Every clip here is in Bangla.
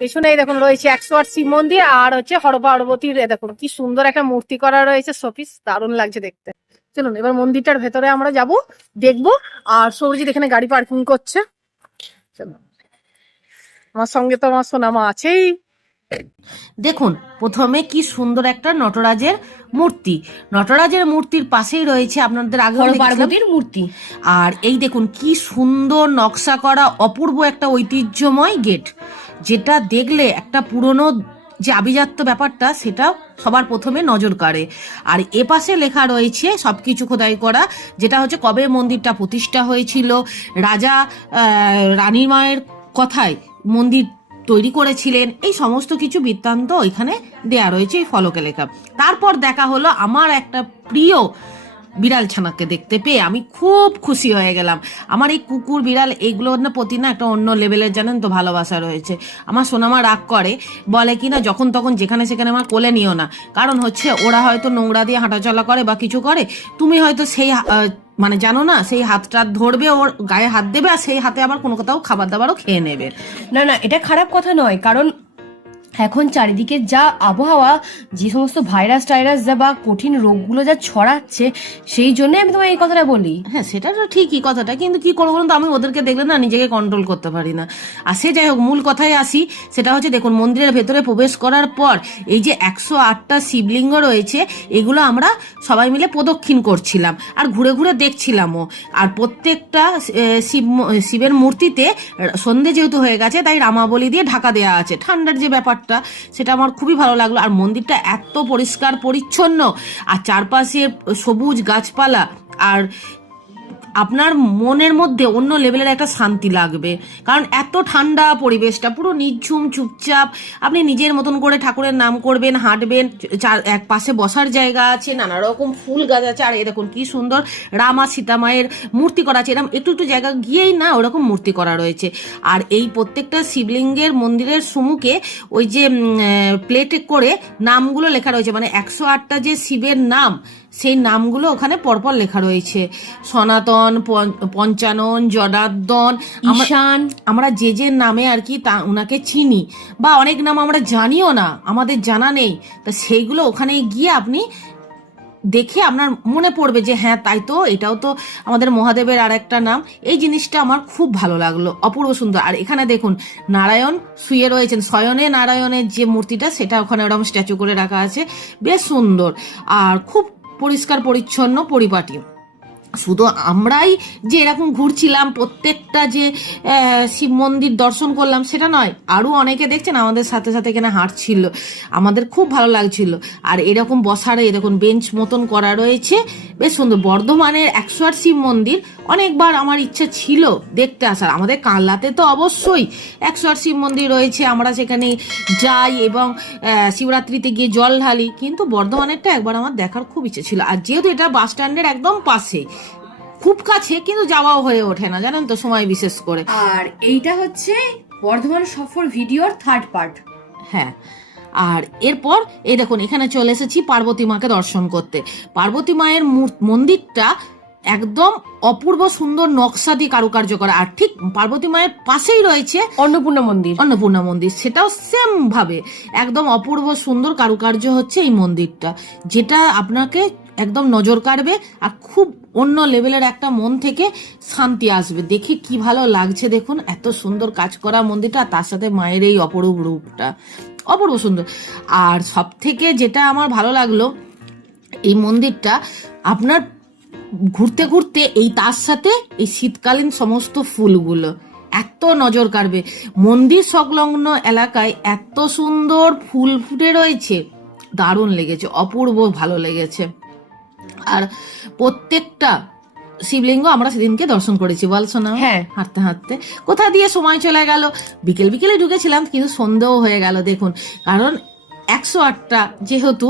পেছনে এই দেখুন রয়েছে একশো আট শিব মন্দির আর হচ্ছে হর পার্বতীর দেখুন কি সুন্দর একটা মূর্তি করা রয়েছে, শোপিস, দারুণ লাগছে দেখতে। চলুন, এবার মন্দিরটার ভেতরে আমরা যাব, দেখব, আর সৌরজিৎ এখানে গাড়ি পার্কিং করছে। চলুন। আমার সঙ্গে তো আমার সোনামা আছেই। দেখুন প্রথমে কি সুন্দর একটা নটরাজের মূর্তি। নটরাজের মূর্তির পাশেই রয়েছে আপনাদের আগে পার্বতীর মূর্তি। আর এই দেখুন কি সুন্দর নকশা করা অপূর্ব একটা ঐতিহ্যময় গেট যেটা দেখলে একটা পুরনো যে আভিজাত্য ব্যাপারটা সেটা সবার প্রথমে নজর কাড়ে। আর এ পাশে লেখা রয়েছে সবকিছু খোদাই করা যেটা হচ্ছে কবে মন্দিরটা প্রতিষ্ঠা হয়েছিল রাজা আহ, রানীর মায়ের কথায় মন্দির তৈরি করেছিলেন। এই সমস্ত কিছু বৃত্তান্ত ওইখানে দেয়া রয়েছে এই ফলকে লেখা। তারপর দেখা হলো আমার একটা প্রিয় বিড়াল ছানাকে দেখতে পেয়ে আমি খুব খুশি হয়ে গেলাম। আমার এই কুকুর, বিড়াল এইগুলোর না প্রতি না একটা অন্য লেভেলের জানেন তো ভালোবাসা রয়েছে। আমার সোনামা রাগ করে, বলে কি না যখন তখন যেখানে সেখানে আমার কোলে নিও না। কারণ হচ্ছে ওরা হয়তো নোংরা দিয়ে হাঁটাচলা করে বা কিছু করে। তুমি হয়তো সেই মানে জানো না, সেই হাতটা ধরবে, ওর গায়ে হাত দেবে, আর সেই হাতে আবার কোনো কোথাও খাবার দাবারও খেয়ে নেবে। না না, এটা খারাপ কথা নয়, কারণ এখন চারিদিকে যা আবহাওয়া, যে সমস্ত ভাইরাস টাইরাস যা বা কঠিন রোগগুলো যা ছড়াচ্ছে, সেই জন্য আমি তোমায় এই কথাটা বলি। হ্যাঁ সেটা তো ঠিকই কথাটা, কিন্তু কি করব বলুন তো? আমি ওদেরকে দেখলে না, নিজেকে কন্ট্রোল করতে পারি না। আর সে যাই হোক, মূল কথায় আসি, সেটা হচ্ছে দেখুন, মন্দিরের ভেতরে প্রবেশ করার পর এই যে একশো আটটা শিবলিঙ্গ রয়েছে, এগুলো আমরা সবাই মিলে প্রদক্ষিণ করছিলাম আর ঘুরে ঘুরে দেখছিলামও। আর প্রত্যেকটা শিব শিবের মূর্তিতে, সন্ধে যেহেতু হয়ে গেছে, তাই রামাবলী দিয়ে ঢাকা দেওয়া আছে। ঠান্ডার যে ব্যাপারটা, সেটা আমার খুবই ভালো লাগল। আর মন্দিরটা এত পরিষ্কার, পরিচ্ছন্ন। আর চারপাশে সবুজ গাছপালা। আর আপনার মনের মধ্যে অন্য লেভেলের একটা শান্তি লাগবে। কারণ এত ঠান্ডা পরিবেশটা, পুরো নিঝুম, চুপচাপ, আপনি নিজের মতন করে ঠাকুরের নাম করবেন, হাঁটবেন, চার, এক পাশে বসার জায়গা আছে, নানা রকম ফুল গাছ আছে, আর দেখুন কি সুন্দর রামা সীতামায়ের মূর্তি করা আছে এরকম একটু একটু জায়গা গিয়েই না ওরকম মূর্তি করা রয়েছে। আর এই প্রত্যেকটা শিবলিঙ্গের মন্দিরের সম্মুখে ওই যে প্লেটে করে নামগুলো লেখা রয়েছে মানে একশো আটটা যে শিবের নাম, সেই নামগুলো ওখানে পরপর লেখা রয়েছে। সনাতন পঞ্চ- পঞ্চানন জনার্দন। আমরা- ঈশান। আমরা যে যে নামে আর কি তা ওনাকে চিনি। বা অনেক নাম আমরা জানিও না আমাদের জানা নেই। তা সেইগুলো ওখানে গিয়ে আপনি দেখে আপনার মনে পড়বে যে হ্যাঁ তাই তো এটাও তো আমাদের মহাদেবের আর একটা নাম। এই জিনিসটা আমার খুব ভালো লাগল অপূর্ব সুন্দর। আর এখানে দেখুন নারায়ণ শুয়ে রয়েছেন। শয়নে নারায়ণের যে মূর্তিটা সেটা ওখানে ওরকম স্ট্যাচু করে রাখা আছে। বেশ সুন্দর। আর খুব পরিষ্কার পরিচ্ছন্ন পরিপাটি। শুধু আমরাই যে এরকম ঘুরছিলাম, প্রত্যেকটা যে শিব মন্দির দর্শন করলাম, সেটা নয়। আরও অনেকে দেখছেন আমাদের সাথে সাথে এখানে হাঁটছিল। আমাদের খুব ভালো লাগছিল। আর এরকম বসার এরকম বেঞ্চ মতন করা রয়েছে। বেশ সুন্দর। বর্ধমানের একশো আট শিব মন্দির অনেকবার আমার ইচ্ছা ছিল দেখতে আসার। আমাদের কানলাতে তো অবশ্যই একশো আট শিব মন্দির রয়েছে আমরা সেখানে যাই এবং শিবরাত্রিতে গিয়ে জল ঢালি কিন্তু বর্ধমানেরটা একবার আমার দেখার খুব ইচ্ছে ছিল। আর যেহেতু এটা বাস স্ট্যান্ডের একদম পাশে খুব কাছে কিন্তু যাওয়াও হয়ে ওঠে না জানেন তো সময় বিশেষ করে। আর এইটা হচ্ছে বর্ধমান সফর ভিডিওর থার্ড পার্ট হ্যাঁ আর এরপর এই দেখুন এখানে চলে এসেছি পার্বতী মাকে দর্শন করতে। পার্বতী মায়ের মন্দিরটা একদম অপূর্ব সুন্দর নকশা দিয়ে কারুকার্য করা। আর ঠিক পার্বতী মায়ের পাশেই রয়েছে অন্নপূর্ণা মন্দির। অন্নপূর্ণা মন্দির। সেটাও সেম ভাবে। একদম অপূর্ব সুন্দর কারুকার্য হচ্ছে এই মন্দিরটা যেটা আপনাকে একদম নজর কাড়বে আর খুব অন্য লেভেলের একটা মন থেকে শান্তি আসবে। দেখে কি ভালো লাগছে দেখুন এত সুন্দর কাজ করা মন্দিরটা তার সাথে মায়ের এই অপরূপ রূপটা। অপূর্ব সুন্দর। আর সব থেকে যেটা আমার ভালো লাগল এই মন্দিরটা আপনার ঘুরতে ঘুরতে এই তার সাথে এই শীতকালীন সমস্ত ফুলগুলো এত নজর কাড়বে। মন্দির সংলগ্ন এলাকায় এত সুন্দর ফুল ফুটে রয়েছে দারুণ লেগেছে অপূর্ব ভালো লেগেছে। আর প্রত্যেকটা শিবলিঙ্গ আমরা সেদিনকে দর্শন করেছি বল শোনা হ্যাঁ। হাঁটতে হাঁটতে। কোথা দিয়ে সময় চলে গেল? বিকেল বিকেলে ঢুকেছিলাম কিন্তু সন্ধ্যেও হয়ে গেল দেখুন। কারণ একশো আটটা যেহেতু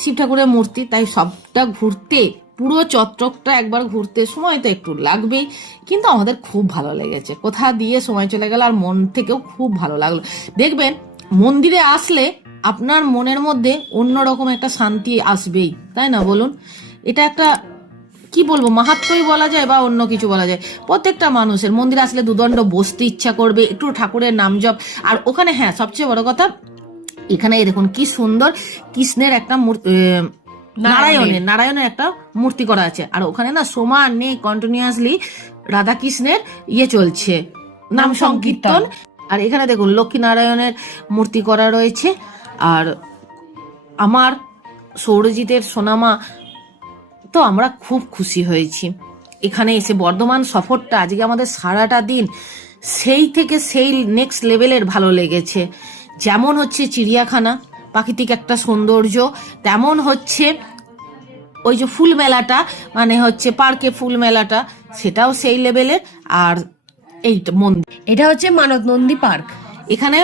শিব ঠাকুরের মূর্তি তাই সবটা ঘুরতে পুরো চত্রকটা একবার ঘুরতে, সময় তো একটু লাগবেই। কিন্তু আমাদের খুব ভালো লেগেছে। কোথা দিয়ে সময় চলে গেল আর মন থেকেও খুব ভালো লাগল। দেখবেন, মন্দিরে আসলে আপনার মনের মধ্যে অন্যরকম একটা শান্তি আসবেই। তাই না বলুন? এটা একটা, কি বলব, মাহাত্মই বলা যায় বা অন্য কিছু বলা যায়। প্রত্যেকটা মানুষের মন্দিরে আসলে দুদণ্ড বসতে ইচ্ছা করবে, একটু ঠাকুরের নাম জপ। আর ওখানে হ্যাঁ সবচেয়ে বড় কথা, এখানে দেখুন কি সুন্দর কৃষ্ণের একটা মূর্তি নারায়ণের। নারায়ণের। একটা মূর্তি করা আছে। আর ওখানে না সমানে কন্টিনিউয়াসলি রাধা কৃষ্ণের ইয়ে চলছে। নাম সংকীর্তন। আর এখানে দেখুন লক্ষ্মী নারায়ণের মূর্তি করা রয়েছে। আর আমার সৌরজিতের সোনামা তো আমরা খুব খুশি হয়েছি। এখানে এসে বর্ধমান সফরটা আজকে আমাদের সারাটা দিন সেই থেকে সেই নেক্সট লেভেলের ভালো লেগেছে। যেমন হচ্ছে চিড়িয়াখানা প্রাকৃতিক একটা সৌন্দর্য। তেমন হচ্ছে ওই যে ফুল মেলাটা মানে হচ্ছে পার্কে ফুল মেলাটা সেটাও সেই লেভেলের আর এই মন্দির। এটা হচ্ছে মানব নন্দী পার্ক এখানে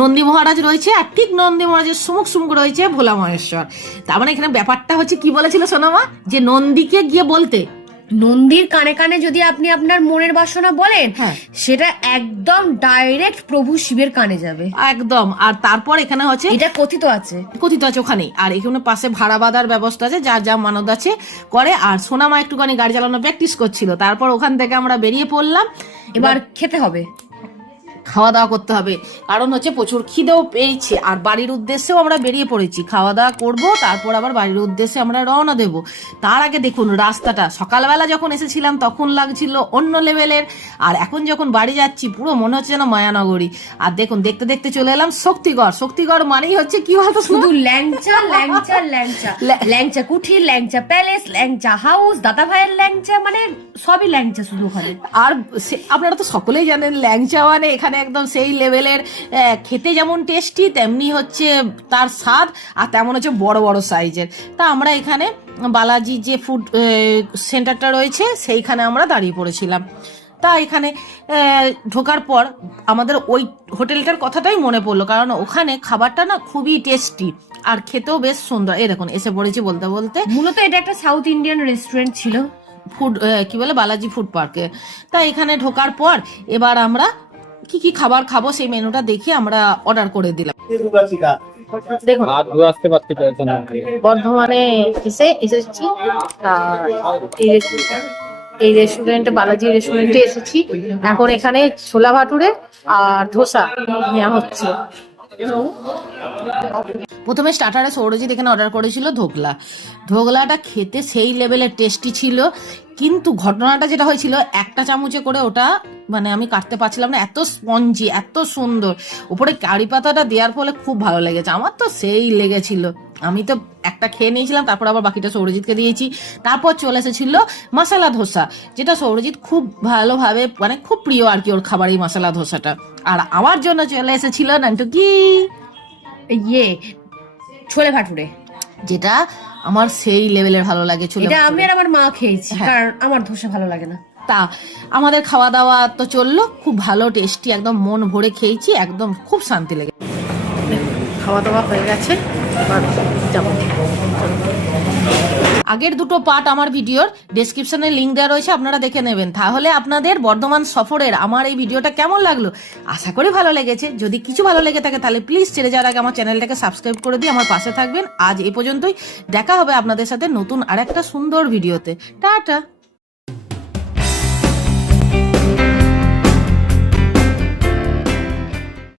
নন্দী মহারাজ রয়েছে আর ঠিক নন্দী মহারাজের সুমুখ সুমুখ রয়েছে ভোলা মহেশ্বর। তার মানে এখানে ব্যাপারটা হচ্ছে কি বলেছিল সোনামা? যে নন্দীকে গিয়ে বলতে। নন্দীর কানে কানে যদি আপনি আপনার মনের বাসনা বলেন হ্যাঁ। সেটা একদম ডাইরেক্ট প্রভু শিবের কানে যাবে। একদম। আর তারপর এখানে হচ্ছে এটা কথিত আছে। কথিত আছে ওখানে আর এখানে পাশে ভাড়া বাঁধার ব্যবস্থা আছে যার যা মানদ আছে করে। আর সোনামা একটুখানি গাড়ি চালানো প্র্যাকটিস করছিল। তারপর ওখান থেকে আমরা বেরিয়ে পড়লাম। এবার খেতে হবে। খাওয়া দাওয়া করতে হবে। কারণ হচ্ছে প্রচুর খিদেও পেয়েছে। আর বাড়ির উদ্দেশ্যেও আমরা বেরিয়ে পড়েছি। খাওয়া দাওয়া করব তারপর আবার বাড়ির উদ্দেশ্যে আমরা রওনা দেব। তার আগে দেখুন রাস্তাটা। সকালবেলা যখন এসেছিলাম তখন লাগছিল অন্য লেভেলের। আর এখন যখন বাড়ি যাচ্ছি পুরো মনে হচ্ছে যেন মায়ানগরী। আর দেখুন দেখতে দেখতে চলে এলাম শক্তিগড়। শক্তিগড় মানেই হচ্ছে কি বলতো শুধু ল্যাংচা ল্যাংচা ল্যাংচা। ল্যা- ল্যাংচা কুঠি ল্যাংচা প্যালেস ল্যাংচা হাউস দাদা ভাইয়ের ল্যাংচা মানে সবই ল্যাংচা শুধু ওখানে। আর আপনারা তো সকলেই জানেন ল্যাংচা মানে এখানে একদম সেই লেভেলের খেতে যেমন টেস্টি তেমনি হচ্ছে তার স্বাদ আর তেমন হচ্ছে বড় বড় সাইজের তা আমরা এখানে বালাজি যে ফুড সেন্টারটা রয়েছে সেইখানে আমরা দাঁড়িয়ে পড়েছিলাম। তা এখানে ঢোকার পর আমাদের ওই হোটেলটার কথাটাই মনে পড়ল কারণ ওখানে খাবারটা না খুবই টেস্টি আর খেতেও বেশ সুন্দর। এই দেখুন এসে পড়েছি বলতে বলতে। মূলত এটা একটা সাউথ ইন্ডিয়ান রেস্টুরেন্ট ছিল। ফুড কি বলে বালাজি ফুড পার্কে তা এখানে ঢোকার পর এবার আমরা কি কি খাবার খাব সেই মেনুটা দেখে আমরা অর্ডার করে দিলাম। দেখুন বর্ধমানে এসে এসেছি এই রেস্টুরেন্ট এই রেস্টুরেন্টে বালাজি রেস্টুরেন্টে এসেছি। এখন এখানে ছোলা ভাটুরে আর ধোসা নেওয়া হচ্ছে। প্রথমে স্টার্টারে সৌরজিৎ এখানে অর্ডার করেছিল ধোকলা। ধোকলাটা খেতে সেই লেভেলের টেস্টি ছিল। কিন্তু ঘটনাটা যেটা হয়েছিল, একটা চামচে করে ওটা মানে আমি কাটতে পারছিলাম না, এত স্পঞ্জি, এত সুন্দর। উপরে কারি পাতাটা দেওয়ার ফলে খুব ভালো লেগেছে। আমার তো সেই লেগেছিল। আমি তো একটা খেয়ে নিয়েছিলাম, তারপর আবার বাকিটা সৌরজিৎকে দিয়েছি। তারপর চলে এসেছিল মশালা ধোসা, যেটা সৌরজিৎ খুব ভালোভাবে মানে খুব প্রিয় আর কি ওর খাবার এই মশালা ধোসাটা। আর আমার জন্য চলে এসেছিল নান্টু কি? ইয়ে ছোলে ভাটুরে। যেটা আমার সেই লেভেলের ভালো লাগে চলে এটা আমি আর আমার মা খেয়েছি হ্যাঁ। কারণ আমার ধোসা ভালো লাগে না। তা আমাদের খাওয়া দাওয়া তো চলল খুব ভালো টেস্টি একদম মন ভরে খেয়েছি একদম খুব শান্তি লেগে খাওয়া দাওয়া হয়ে গেছে এবার যাব। আগের দুটো পার্ট আমার ভিডিওর ডেসক্রিপশনে লিঙ্ক দেওয়া রয়েছে, আপনারা দেখে নেবেন। তাহলে আপনাদের বর্ধমান সফরের আমার এই ভিডিওটা কেমন লাগল? আশা করি ভালো লেগেছে। যদি কিছু ভালো লেগে থাকে, তাহলে প্লিজ ছেড়ে যাওয়ার আগে আমার চ্যানেলটাকে সাবস্ক্রাইব করে দিয়ে আমার পাশে থাকবেন। আজ এ পর্যন্তই। দেখা হবে আপনাদের সাথে নতুন আর একটা সুন্দর ভিডিওতে। টাটা!